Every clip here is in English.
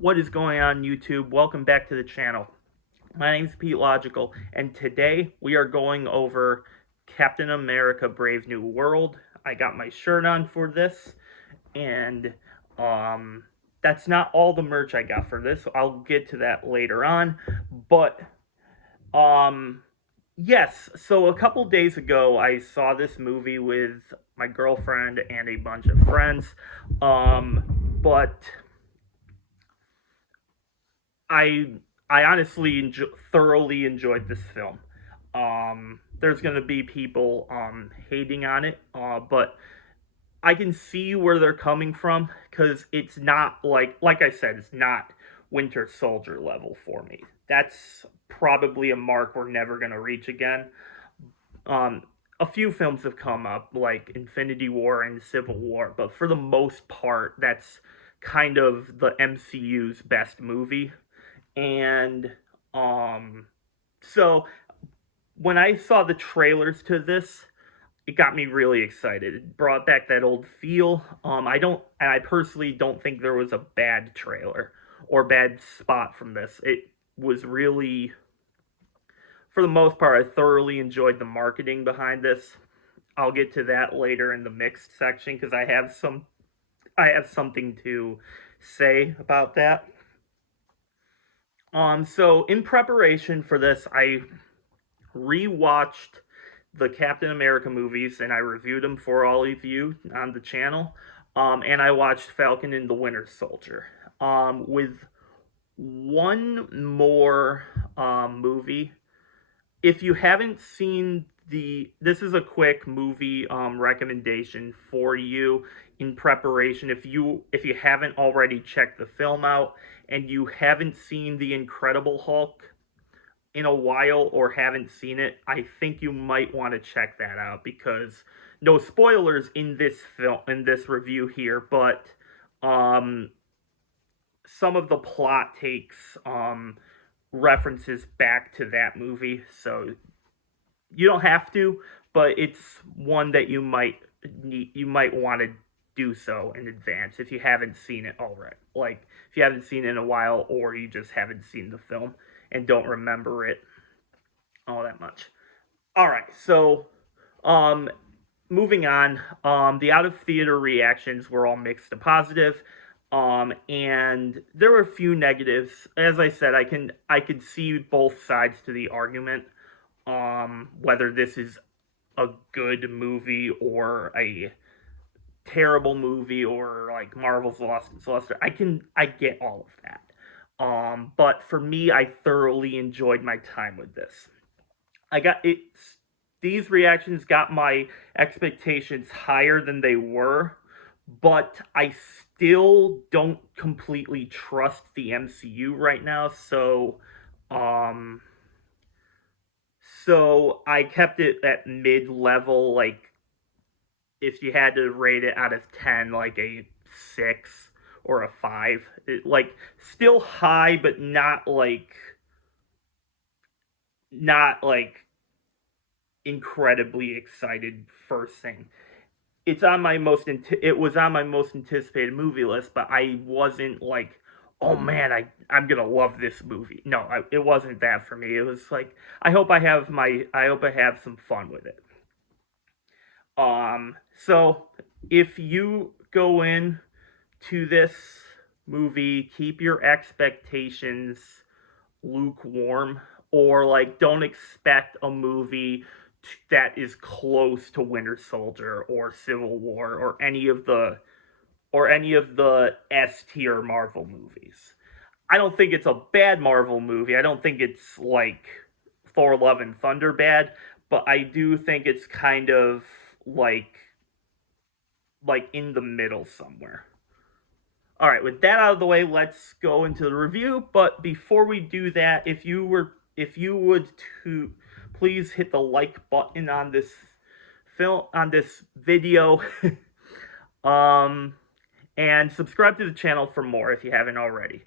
What is going on, YouTube? Welcome back to the channel. My name is Pete Logical, and today we are going over Captain America Brave New World. I got my shirt on for this, and um, that's not all the merch I got for this. I'll get to that later on. But um, yes, so a couple days ago, I saw this movie with my girlfriend and a bunch of friends. But I I honestly thoroughly enjoyed this film. There's gonna be people hating on it, but I can see where they're coming from because it's not like I said, it's not Winter Soldier level for me. That's probably a mark we're never gonna reach again. Um, a few films have come up like Infinity War and Civil War, but for the most part, that's kind of the MCU's best movie. And um so when I saw the trailers to this, it got me really excited. It brought back that old feel. I personally don't think there was a bad trailer or bad spot from this. It was really, for the most part, I thoroughly enjoyed the marketing behind this. I'll get to that later in the mixed section because I have something to say about that. So in preparation for this, I rewatched the Captain America movies and I reviewed them for all of you on the channel. And I watched Falcon and the Winter Soldier. With one more movie. If you haven't seen this is a quick movie recommendation for you in preparation. If you haven't already checked the film out and you haven't seen The Incredible Hulk in a while or haven't seen it, I think you might want to check that out because no spoilers in this review here, but um some of the plot takes references back to that movie, so you don't have to, but it's one that you might want to do so in advance if you haven't seen it already. Like if you haven't seen it in a while or you just haven't seen the film and don't remember it all that much. All right, so um moving on, the out of theater reactions were all mixed to positive. And there were a few negatives. As I said, I could see both sides to the argument. Whether this is a good movie or a terrible movie or like Marvel's Lost in Celeste. I get all of that. But for me, I thoroughly enjoyed my time with this. I got it's These reactions got my expectations higher than they were, but I still don't completely trust the MCU right now, um so I kept it at mid level. Like if you had to rate it out of 10, like a 6 or a 5. Like still high, but not like incredibly excited first thing. It was on my most anticipated movie list, but I wasn't like, oh man, I'm gonna love this movie. No, it wasn't that for me. It was like I hope I have some fun with it. So if you go in to this movie, keep your expectations lukewarm, or like don't expect a movie that is close to Winter Soldier or Civil War or any of the S tier Marvel movies. I don't think it's a bad Marvel movie. I don't think it's like Thor Love and Thunder bad, but I do think it's kind of like in the middle somewhere. All right, with that out of the way, let's go into the review. But before we do that, if you would to please hit the like button on this video, um, and subscribe to the channel for more if you haven't already.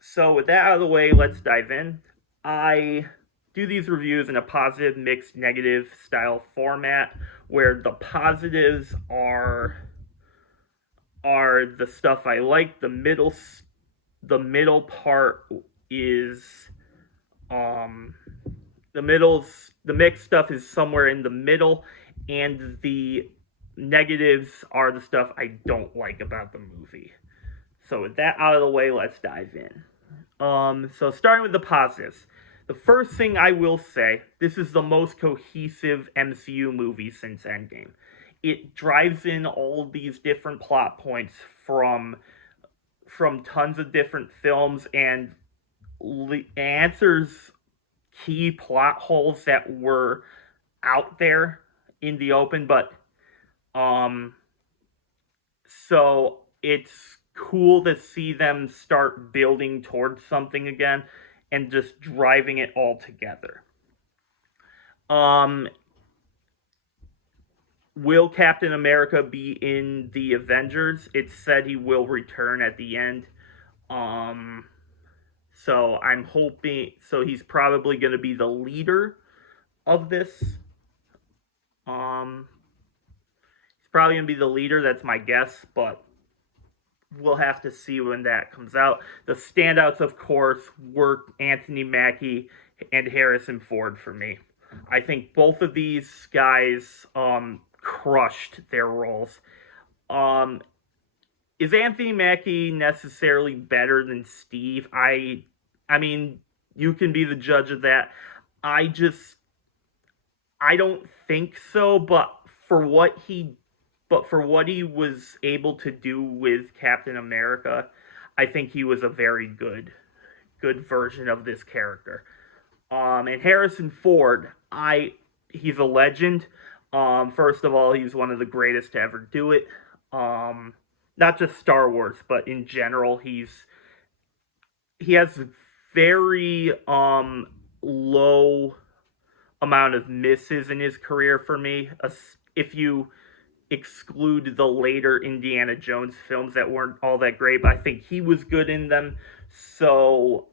So with that out of the way, let's dive in. I do these reviews in a positive, mixed, negative style format where the positives are the stuff I like, the the middle part is um the mixed stuff is somewhere in the middle, and the negatives are the stuff I don't like about the movie. So with that out of the way, let's dive in. So starting with the positives. The first thing I will say, this is the most cohesive MCU movie since Endgame. It drives in all these different plot points from tons of different films and answers key plot holes that were out there in the open, but um so it's cool to see them start building towards something again and just driving it all together. Um will Captain America be in the Avengers? It's said he will return at the end. Um so I'm hoping he's probably going to be the leader of this. Um he's probably going to be the leader, that's my guess, but we'll have to see when that comes out. The standouts, of course, were Anthony Mackie and Harrison Ford for me. I think both of these guys crushed their roles. Um, is Anthony Mackie necessarily better than Steve? I mean, you can be the judge of that. I just I don't think so, for what he was able to do with Captain America, I think he was a very good version of this character. And Harrison Ford, he's a legend. First of all, he's one of the greatest to ever do it. Not just Star Wars, but in general, he has very low amount of misses in his career for me. If you exclude the later Indiana Jones films that weren't all that great, but I think he was good in them. So,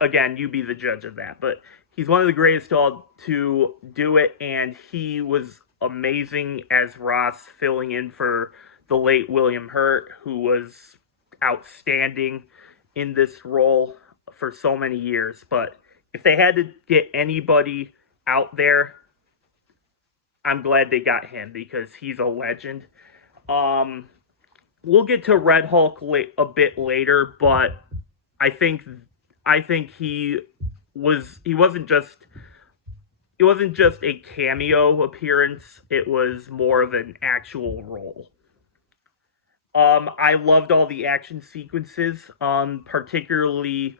again, you be the judge of that. But he's one of the greatest to do it, and he was amazing as Ross, filling in for the late William Hurt, who was outstanding in this role for so many years. But if they had to get anybody out there, I'm glad they got him because he's a legend. Um, we'll get to Red Hulk a bit later, but I think he wasn't just a cameo appearance. It was more of an actual role. I loved all the action sequences, particularly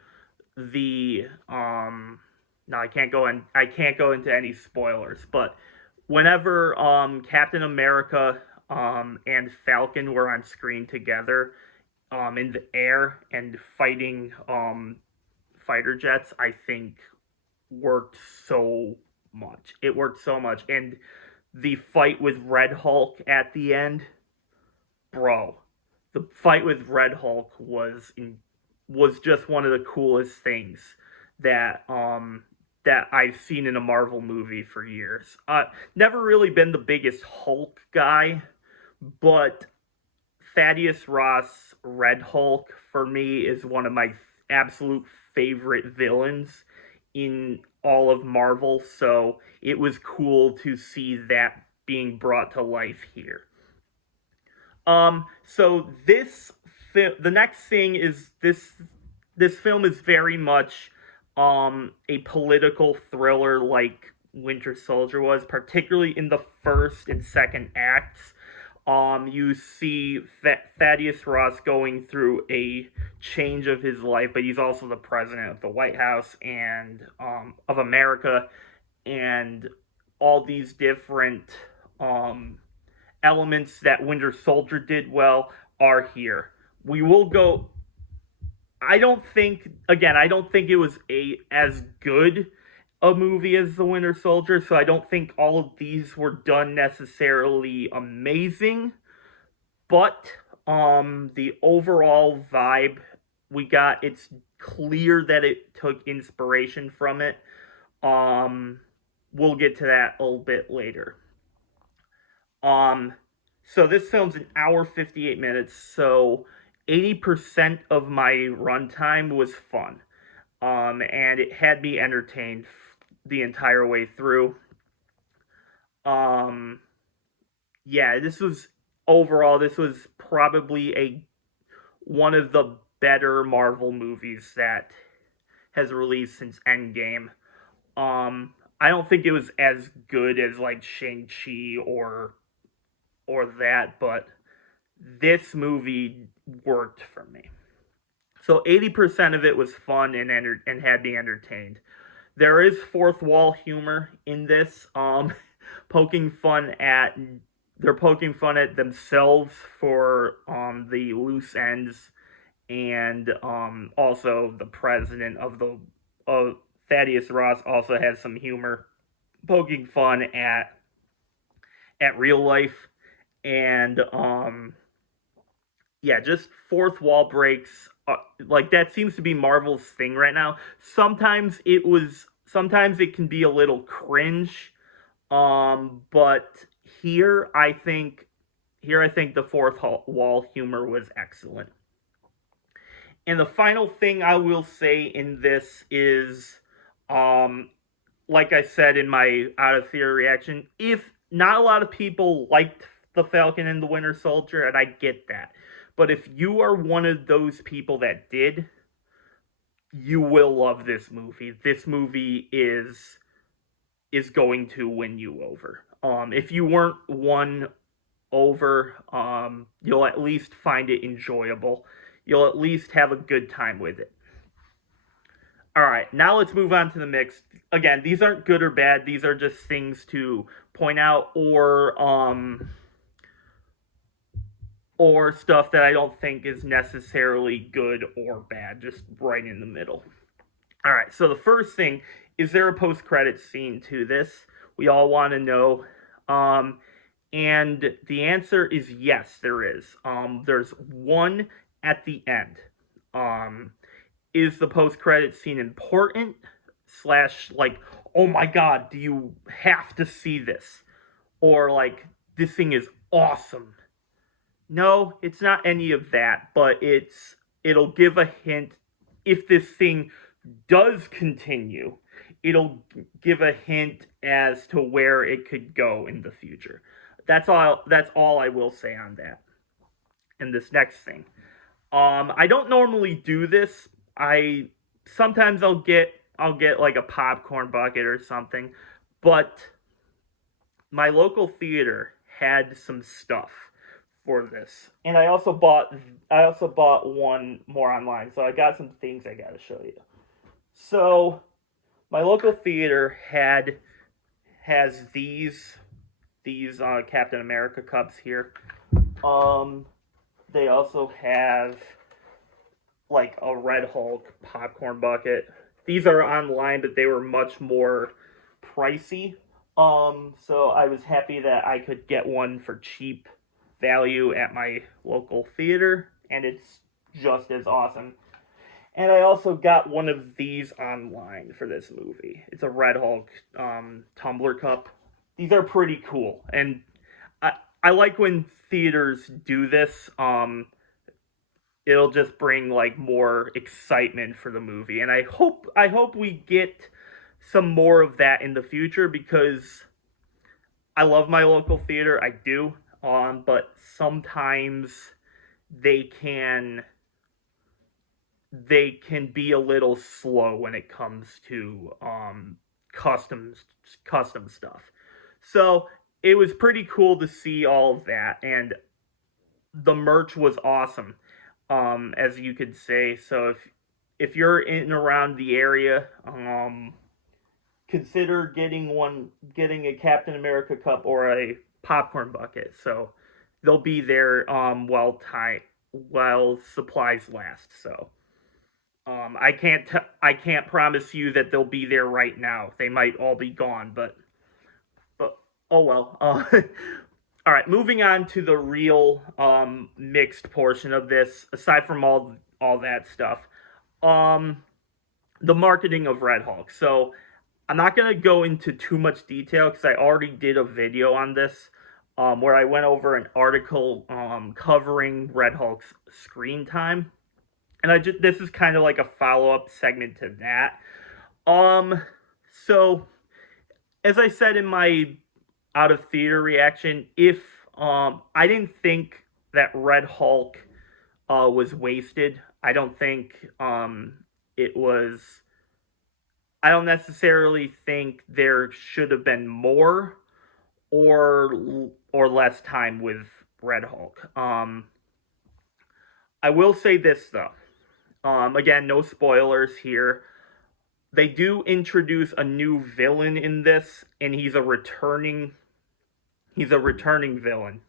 the no, I can't go into any spoilers, but whenever Captain America and Falcon were on screen together in the air and fighting fighter jets, I think worked so much. It worked so much, and the fight with Red Hulk at the end, bro. The fight with Red Hulk was just one of the coolest things that I've seen in a Marvel movie for years. Never really been the biggest Hulk guy, but Thaddeus Ross Red Hulk for me is one of my absolute favorite villains in all of Marvel, so it was cool to see that being brought to life here. So the next thing is this film is very much a political thriller like Winter Soldier was, particularly in the first and second acts. You see Thaddeus Ross going through a change of his life, but he's also the president of the White House and of America, and all these different elements that Winter Soldier did well are here. We will go. I don't think it was as good a movie as The Winter Soldier, so I don't think all of these were done necessarily amazing, but the overall vibe we got, it's clear that it took inspiration from it. Um we'll get to that a little bit later. Um so this film's an hour 58 minutes, so 80% of my runtime was fun. And it had me entertained the entire way through. Um, yeah, this was probably one of the better Marvel movies that has released since Endgame. I don't think it was as good as like Shang-Chi or that, but this movie worked for me. So 80% of it was fun and had me entertained. There is fourth wall humor in this, poking fun at they're poking fun at themselves for the loose ends, and also the president of Thaddeus Ross also has some humor, poking fun at real life, and yeah, just fourth wall breaks. Like that seems to be Marvel's thing right now. Sometimes it can be a little cringe. But here I think I think the fourth wall humor was excellent. And the final thing I will say in this is, um, like I said in my out of theater reaction, if not a lot of people liked the Falcon and the Winter Soldier, and I get that, but if you are one of those people that did, you will love this movie. This movie is going to win you over. If you weren't won over, you'll at least find it enjoyable. You'll at least have a good time with it. All right, now let's move on to the mix. Again, these aren't good or bad. These are just things to point out, or stuff that I don't think is necessarily good or bad, just right in the middle. All right, so the first thing, is there a post-credit scene to this? We all want to know. And the answer is yes, there is. There's one at the end. Is the post-credit scene important? Slash, like, oh my god, do you have to see this? Or, like, this thing is awesome. No, it's not any of that, but it'll give a hint. If this thing does continue, it'll give a hint as to where it could go in the future. That's all I will say on that. And this next thing. I don't normally do this. I sometimes I'll get like a popcorn bucket or something, but my local theater had some stuff for this. And I also bought one more online. So I got some things I got to show you. So my local theater has these Captain America cups here. They also have like a Red Hulk popcorn bucket. These are online, but they were much more pricey. So I was happy that I could get one for cheap value at my local theater, and it's just as awesome. And I also got one of these online for this movie. It's a Red Hulk tumbler cup. These are pretty cool, and I like when theaters do this. It'll just bring like more excitement for the movie, and I hope we get some more of that in the future, because I love my local theater. I do, but sometimes they can be a little slow when it comes to custom stuff. So it was pretty cool to see all of that, and the merch was awesome, as you could say. So if you're in and around the area, consider getting a Captain America cup or a popcorn bucket. So they'll be there while supplies last. So I can't promise you that they'll be there right now. They might all be gone, but oh well. All right, moving on to the real mixed portion of this. Aside from all that stuff, the marketing of Red Hulk. So I'm not gonna go into too much detail because I already did a video on this. where I went over an article covering Red Hulk's screen time, and this is kind of like a follow up segment to that. Um, so as I said in my out of theater reaction, if I didn't think that Red Hulk was wasted. I don't think it was. I don't necessarily think there should have been more or less time with Red Hulk. I will say this though. Again, no spoilers here. They do introduce a new villain in this, and he's a returning villain.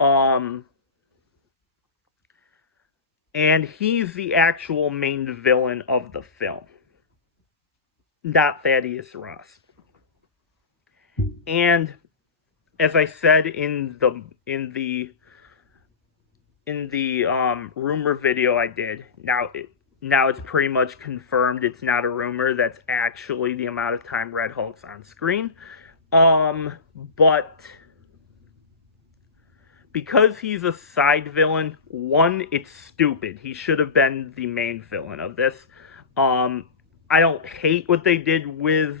Um, and he's the actual main villain of the film, not Thaddeus Ross. And as I said in the rumor video I did, now it's pretty much confirmed. It's not a rumor. That's actually the amount of time Red Hulk's on screen. But because he's a side villain, one, it's stupid. He should have been the main villain of this. I don't hate what they did with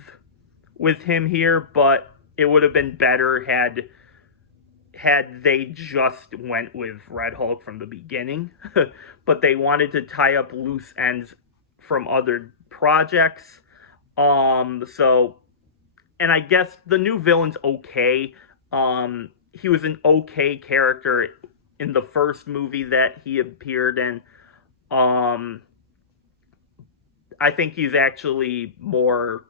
him here, but it would have been better had they just went with Red Hulk from the beginning. But they wanted to tie up loose ends from other projects. So, and I guess the new villain's okay. He was an okay character in the first movie that he appeared in. I think he's actually more,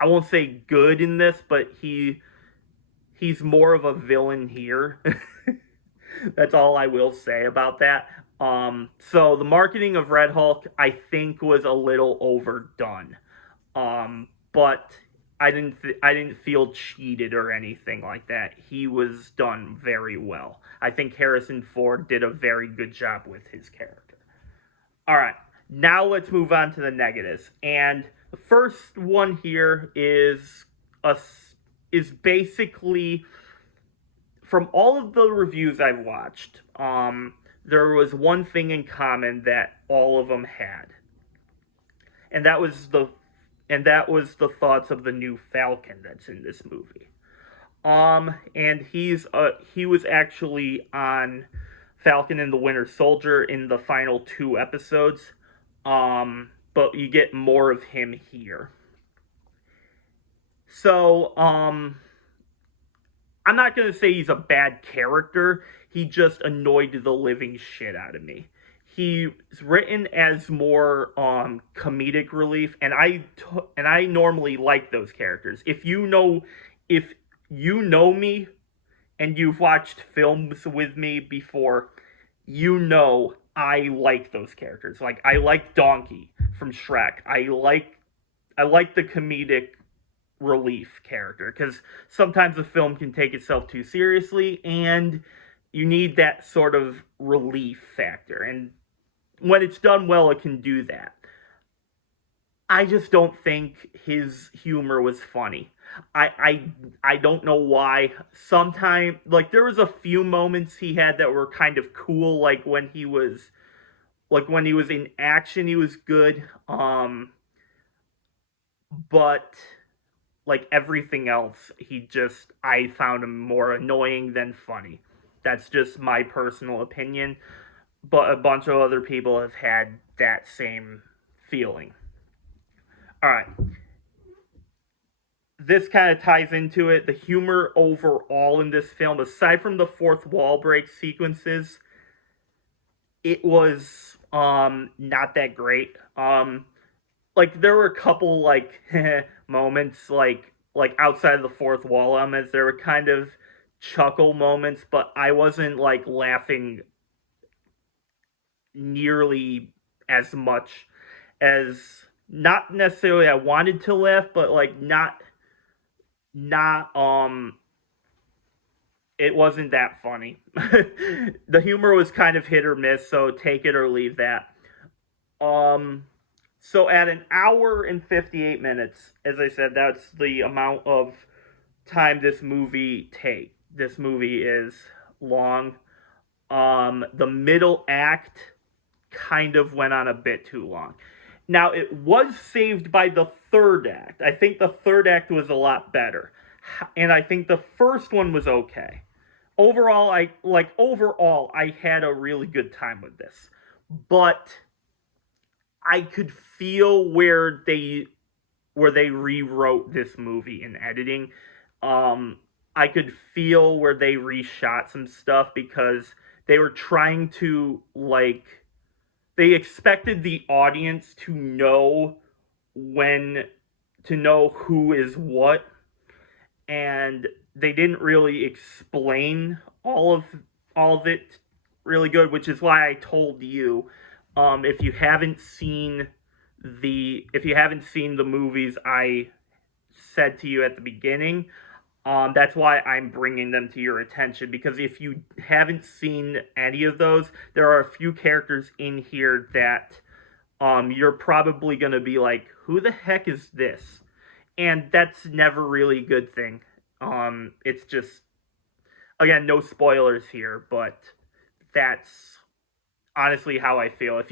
I won't say good in this, but he's more of a villain here. That's all I will say about that. So the marketing of Red Hulk, I think, was a little overdone. But I didn't feel cheated or anything like that. He was done very well. I think Harrison Ford did a very good job with his character. All right, now let's move on to the negatives. And the first one here is basically, from all of the reviews I've watched, there was one thing in common that all of them had, and that was the thoughts of the new Falcon that's in this movie. And he was actually on Falcon and the Winter Soldier in the final 2 episodes. But you get more of him here. So, I'm not going to say he's a bad character. He just annoyed the living shit out of me. He's written as more comedic relief, and I normally like those characters. If you know me and you've watched films with me before, you know I like those characters. Like, I like Donkey from Shrek. I like the comedic relief character, because sometimes a film can take itself too seriously, and you need that sort of relief factor. And when it's done well, it can do that. I just don't think his humor was funny. I don't know why. Sometimes, like, there was a few moments he had that were kind of cool, like when he was in action, he was good. But like everything else, I found him more annoying than funny. That's just my personal opinion, but a bunch of other people have had that same feeling. All right. This kind of ties into it. The humor overall in this film, aside from the fourth wall break sequences, it was not that great. Like, there were a couple like moments like outside of the fourth wall elements. There were kind of chuckle moments, but I wasn't like laughing nearly as much as, not necessarily I wanted to laugh, but like not it wasn't that funny. The humor was kind of hit or miss, so take it or leave that. So at an hour and 58 minutes, as I said, that's the amount of time this movie is long. The middle act kind of went on a bit too long. Now, it was saved by the third act. I think the third act was a lot better. And I think the first one was okay. Overall, I had a really good time with this. But I could feel where they rewrote this movie in editing. I could feel where they reshot some stuff because they were trying to, like, they expected the audience to know who is what, and they didn't really explain all of it really good, which is why I told you, if you haven't seen the movies I said to you at the beginning, that's why I'm bringing them to your attention, because if you haven't seen any of those, there are a few characters in here that you're probably going to be like, who the heck is this? And that's never really a good thing. It's just, again, no spoilers here, but that's honestly how I feel.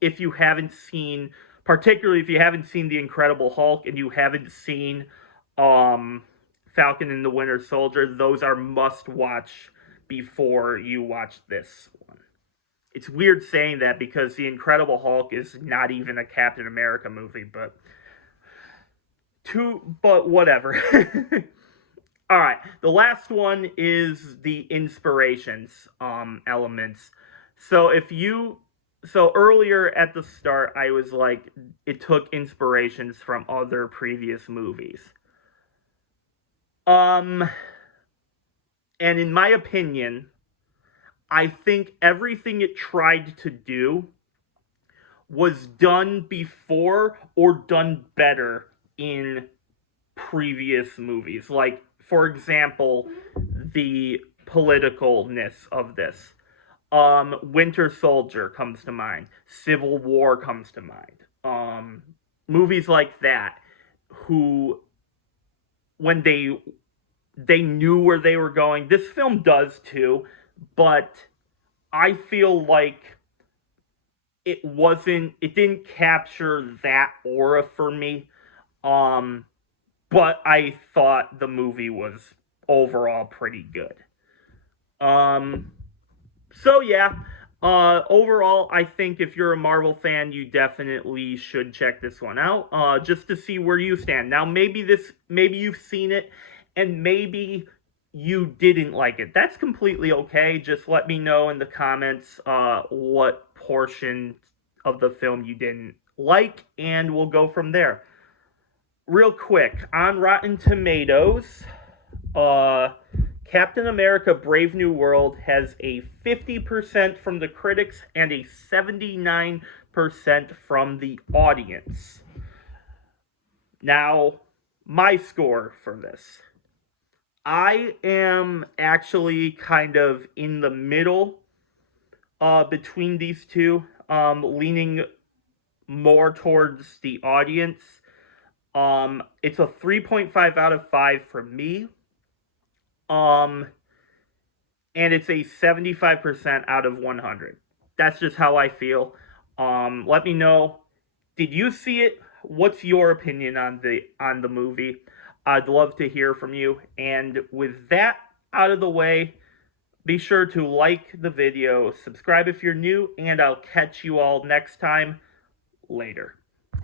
If you haven't seen, particularly if you haven't seen The Incredible Hulk and you haven't seen Falcon and the Winter Soldier, those are must watch before you watch this one. It's weird saying that because The Incredible Hulk is not even a Captain America movie, but whatever. All right, the last one is the inspirations elements. So earlier at the start, I was like, it took inspirations from other previous movies. And in my opinion, I think everything it tried to do was done before or done better in previous movies. Like, for example, the politicalness of this. Winter Soldier comes to mind. Civil War comes to mind. Movies like that, who, when they knew where they were going. This film does too, but I feel like it didn't capture that aura for me. But I thought the movie was overall pretty good. So yeah, overall, I think if you're a Marvel fan, you definitely should check this one out, just to see where you stand. Now, maybe you've seen it, and maybe you didn't like it. That's completely okay. Just let me know in the comments what portion of the film you didn't like, and we'll go from there. Real quick, on Rotten Tomatoes, Captain America Brave New World has a 50% from the critics and a 79% from the audience. Now, my score for this. I am actually kind of in the middle between these two, leaning more towards the audience. It's a 3.5 out of 5 for me. And it's a 75% out of 100. That's just how I feel. Let me know. Did you see it? What's your opinion on the movie? I'd love to hear from you. And with that out of the way, be sure to like the video, subscribe if you're new, and I'll catch you all next time. Later.